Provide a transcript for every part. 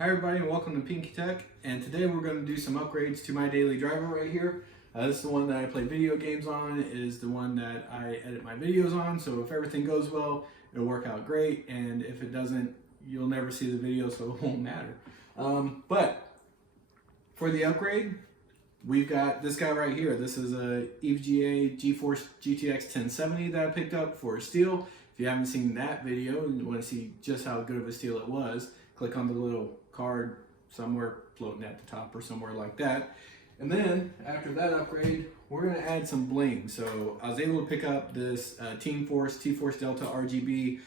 Hi everybody and welcome to Pinky Tech, and today we're going to do some upgrades to my daily driver right here. This is the one that I play video games on. It is the one that I edit my videos on, so if everything goes well, it'll work out great, and if it doesn't, you'll never see the video, so it won't matter. But for the upgrade, we've got this guy right here. This is a EVGA GeForce GTX 1070 that I picked up for steel. If you haven't seen that video and you want to see just how good of a steal it was, click on the little card somewhere floating at the top or somewhere like that. And then after that upgrade, we're going to add some bling. So I was able to pick up this T-Force Delta RGB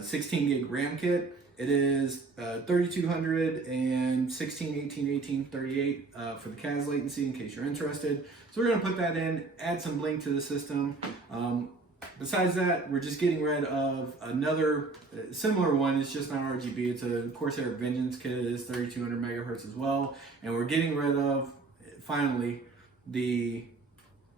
16 gig RAM kit. It is 3200 and 16, 18, 18, 38 for the CAS latency in case you're interested. So we're going to put that in, add some bling to the system. Besides that, we're just getting rid of another similar one. It's just not RGB. It's a Corsair Vengeance kit. It is 3200 megahertz as well. And we're getting rid of, finally, the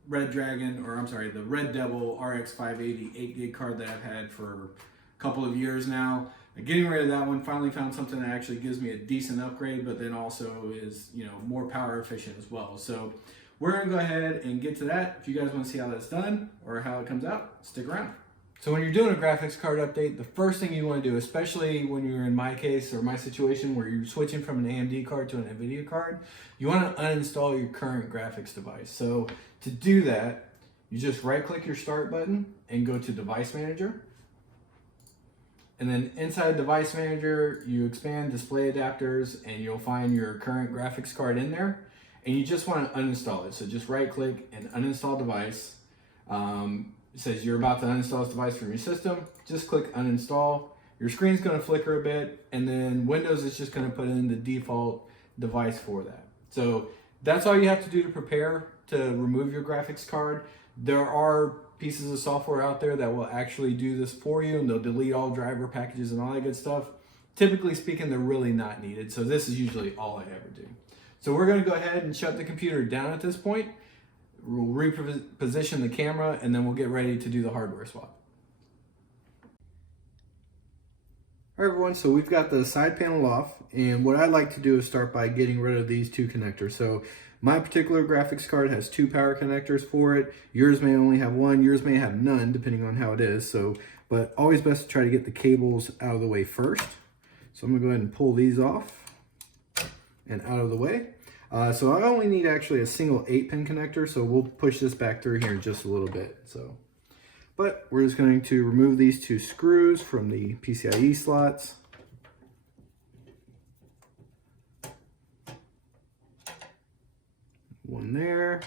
Red Devil RX 580 8 gig card that I've had for a couple of years now. Getting rid of that one, finally found something that actually gives me a decent upgrade, but then also is, more power efficient as well. So we're gonna go ahead and get to that. If you guys wanna see how that's done or how it comes out, stick around. So when you're doing a graphics card update, the first thing you wanna do, especially when you're in my case or my situation where you're switching from an AMD card to an NVIDIA card, you wanna uninstall your current graphics device. So to do that, you just right click your start button and go to Device Manager. And then inside Device Manager, you expand Display Adapters and you'll find your current graphics card in there. And you just want to uninstall it. So just right click and uninstall device. It says you're about to uninstall this device from your system. Just click uninstall. Your screen's going to flicker a bit, and then Windows is just going to put in the default device for that. So that's all you have to do to prepare to remove your graphics card. There are pieces of software out there that will actually do this for you, and they'll delete all driver packages and all that good stuff. Typically speaking, they're really not needed. So this is usually all I ever do. So we're going to go ahead and shut the computer down at this point. We'll reposition the camera, and then we'll get ready to do the hardware swap. All right, everyone, so we've got the side panel off, and what I'd like to do is start by getting rid of these two connectors. So my particular graphics card has two power connectors for it. Yours may only have one. Yours may have none, depending on how it is. So, but always best to try to get the cables out of the way first. So I'm going to go ahead and pull these off and out of the way. So I only need actually a single 8-pin connector, so we'll push this back through here in just a little bit. But we're just going to remove these two screws from the PCIe slots. One there,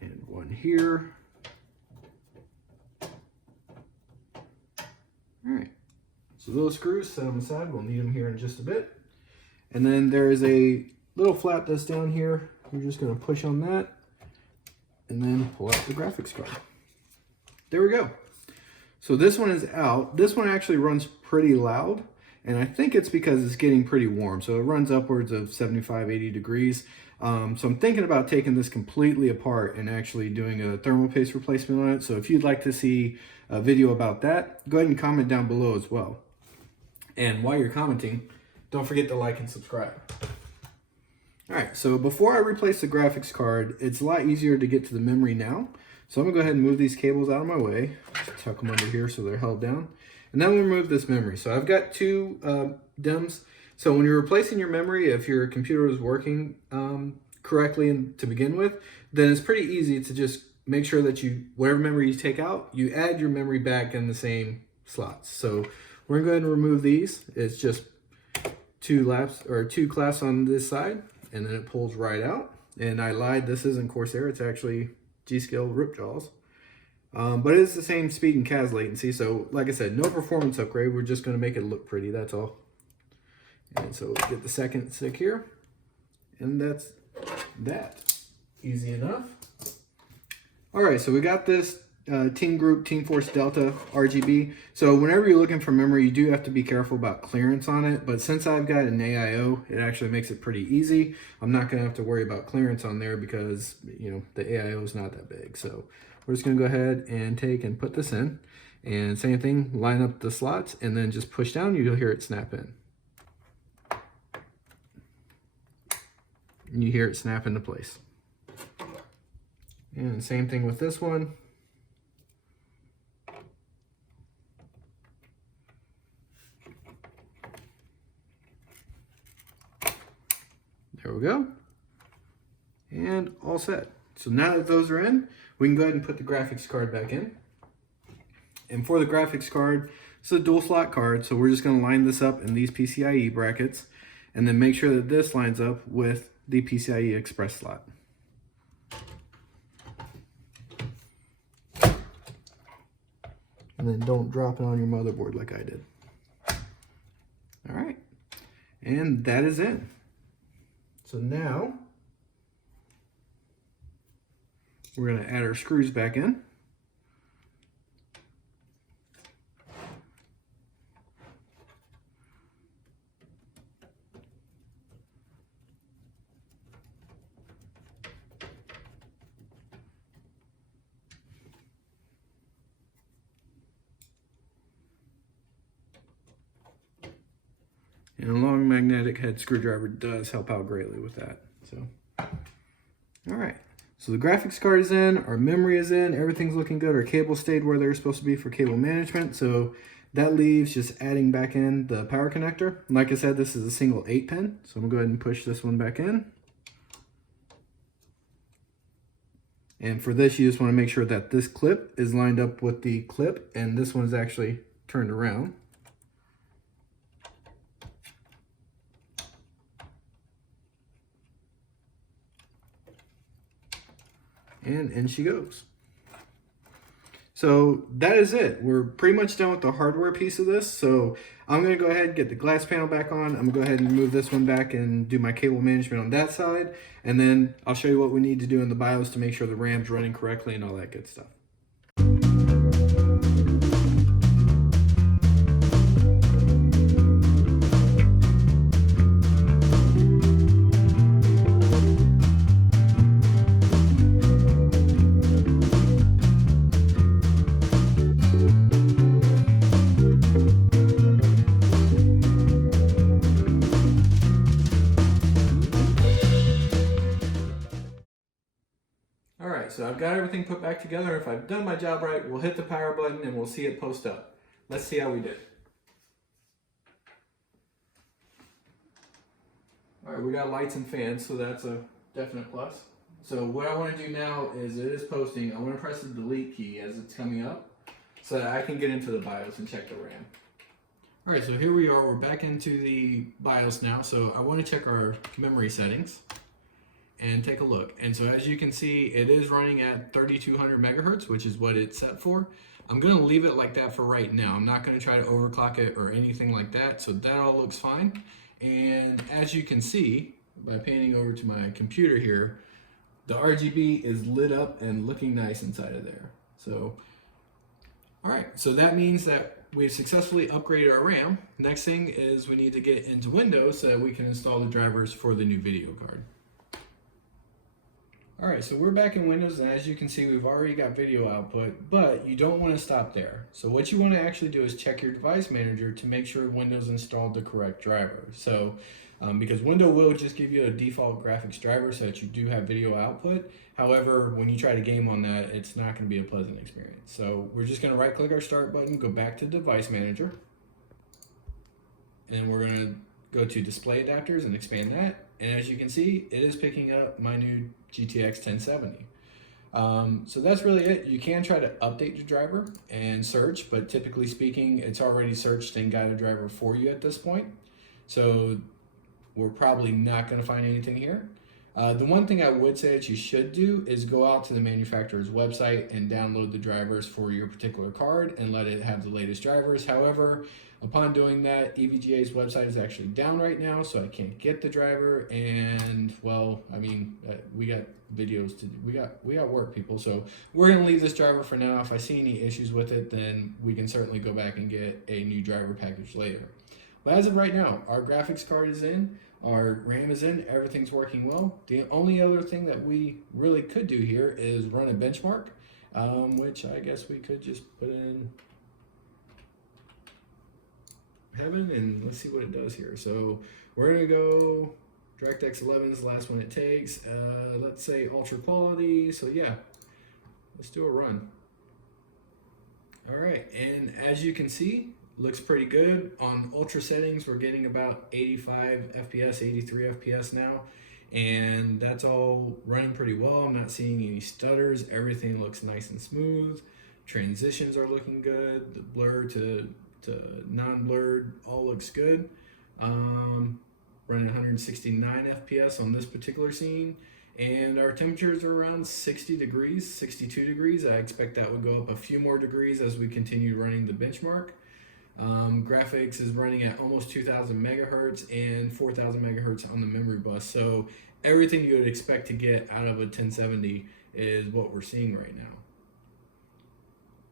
and one here. All right. So those screws, set them aside. We'll need them here in just a bit. And then there is a little flap that's down here. We're just going to push on that and then pull out the graphics card. There we go. So this one is out. This one actually runs pretty loud, and I think it's because it's getting pretty warm. So it runs upwards of 75, 80 degrees. So I'm thinking about taking this completely apart and actually doing a thermal paste replacement on it. So if you'd like to see a video about that, go ahead and comment down below as well. And while you're commenting, don't forget to like and subscribe. All right, so before I replace the graphics card, it's a lot easier to get to the memory now. So I'm gonna go ahead and move these cables out of my way. Just tuck them under here so they're held down. And then we'll remove this memory. So I've got two DIMMs. So when you're replacing your memory, if your computer is working correctly to begin with, then it's pretty easy to just make sure that whatever memory you take out, you add your memory back in the same slots. So we're gonna go ahead and remove these. It's just two clasps on this side, and then it pulls right out. And I lied, this isn't Corsair, it's actually G-Skill Ripjaws. But it's the same speed and CAS latency, so like I said, no performance upgrade, we're just gonna make it look pretty, that's all. And so we'll get the second stick here, and that's that. Easy enough. All right, so we got this T-Force Delta RGB. So whenever you're looking for memory, you do have to be careful about clearance on it. But since I've got an AIO, it actually makes it pretty easy. I'm not going to have to worry about clearance on there because, the AIO is not that big. So we're just going to go ahead and take and put this in. And same thing, line up the slots and then just push down, you'll hear it snap in. And you hear it snap into place. And same thing with this one. There we go. And all set. So now that those are in, we can go ahead and put the graphics card back in. And for the graphics card, it's a dual slot card, so we're just going to line this up in these PCIe brackets and then make sure that this lines up with the PCIe Express slot. And then don't drop it on your motherboard like I did. All right, and that is in. So now we're going to add our screws back in. And a long magnetic head screwdriver does help out greatly with that. So, all right. So the graphics card is in, our memory is in, everything's looking good. Our cables stayed where they're supposed to be for cable management. So that leaves just adding back in the power connector. And like I said, this is a single 8-pin. So I'm gonna go ahead and push this one back in. And for this, you just wanna make sure that this clip is lined up with the clip and this one is actually turned around. And in she goes. So that is it. We're pretty much done with the hardware piece of this. So I'm going to go ahead and get the glass panel back on. I'm going to go ahead and move this one back and do my cable management on that side. And then I'll show you what we need to do in the BIOS to make sure the RAM's running correctly and all that good stuff. Alright, so I've got everything put back together. If I've done my job right, we'll hit the power button and we'll see it post up. Let's see how we did. Alright, we got lights and fans, so that's a definite plus. So what I want to do now is it is posting. I want to press the delete key as it's coming up so that I can get into the BIOS and check the RAM. Alright, so here we are. We're back into the BIOS now. So I want to check our memory settings and take a look. And so as you can see, it is running at 3200 megahertz, which is what it's set for. I'm gonna leave it like that for right now. I'm not gonna try to overclock it or anything like that. So that all looks fine. And as you can see, by panning over to my computer here, the RGB is lit up and looking nice inside of there. So, all right, so that means that we've successfully upgraded our RAM. Next thing is we need to get into Windows so that we can install the drivers for the new video card. All right, so we're back in Windows, and as you can see, we've already got video output, but you don't want to stop there. So what you want to actually do is check your device manager to make sure Windows installed the correct driver. So, because Windows will just give you a default graphics driver so that you do have video output. However, when you try to game on that, it's not going to be a pleasant experience. So we're just going to right-click our Start button, go back to Device Manager, and we're going to go to Display Adapters and expand that. And as you can see, it is picking up my new GTX 1070. So that's really it. You can try to update your driver and search, but typically speaking, it's already searched and got a driver for you at this point. So we're probably not going to find anything here. The one thing I would say that you should do is go out to the manufacturer's website and download the drivers for your particular card and let it have the latest drivers. However, upon doing that, EVGA's website is actually down right now, so I can't get the driver. And well, I mean, we got videos to do. We got work, people. So we're gonna leave this driver for now. If I see any issues with it, then we can certainly go back and get a new driver package later. But as of right now, our graphics card is in, our RAM is in, everything's working well. The only other thing that we really could do here is run a benchmark, which I guess we could just put in heaven, and let's see what it does here. So we're gonna go DirectX 11 is the last one it takes. Let's say ultra quality. So yeah, let's do a run. All right, and as you can see, looks pretty good. On ultra settings, we're getting about 85 FPS, 83 FPS now, and that's all running pretty well. I'm not seeing any stutters. Everything looks nice and smooth. Transitions are looking good. The blur to non-blurred all looks good. Running 169 FPS on this particular scene, and our temperatures are around 60 degrees, 62 degrees. I expect that would go up a few more degrees as we continue running the benchmark. Graphics is running at almost 2000 megahertz and 4000 megahertz on the memory bus. So everything you would expect to get out of a 1070 is what we're seeing right now.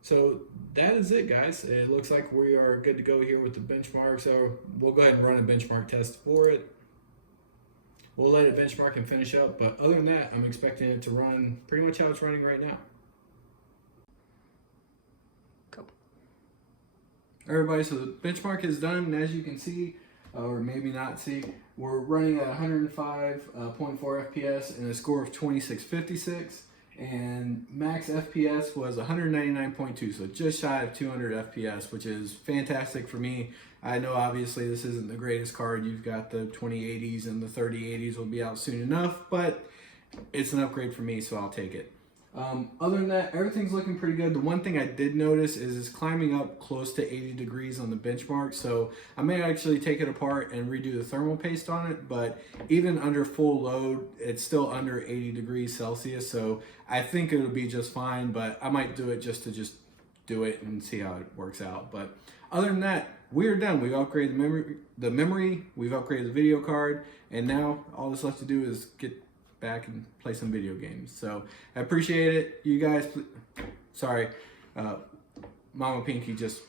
So that is it, guys. It looks like we are good to go here with the benchmark. So we'll go ahead and run a benchmark test for it. We'll let it benchmark and finish up, but other than that, I'm expecting it to run pretty much how it's running right now. Cool. Everybody, so the benchmark is done, and as you can see, or maybe not see, we're running at 105.4 FPS and a score of 2656, and max FPS was 199.2, so just shy of 200 FPS, which is fantastic for me. I know obviously this isn't the greatest card. You've got the 2080s and the 3080s will be out soon enough, but it's an upgrade for me, so I'll take it. Other than that, everything's looking pretty good. The one thing I did notice is it's climbing up close to 80 degrees on the benchmark, so I may actually take it apart and redo the thermal paste on it, but even under full load, it's still under 80 degrees Celsius, so I think it'll be just fine, but I might do it just to do it and see how it works out. But other than that, we are done. We've upgraded the memory, we've upgraded the video card, and now all that's left to do is get back and play some video games. So I appreciate it. You guys, sorry, Mama Pinky just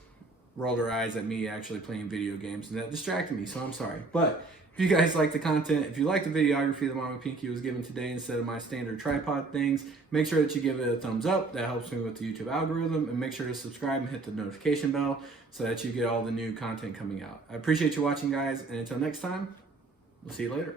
rolled her eyes at me actually playing video games, and that distracted me, so I'm sorry. But if you guys like the content, if you like the videography that Mama Pinky was given today instead of my standard tripod things, make sure that you give it a thumbs up. That helps me with the YouTube algorithm, and make sure to subscribe and hit the notification bell so that you get all the new content coming out. I appreciate you watching, guys, and until next time, we'll see you later.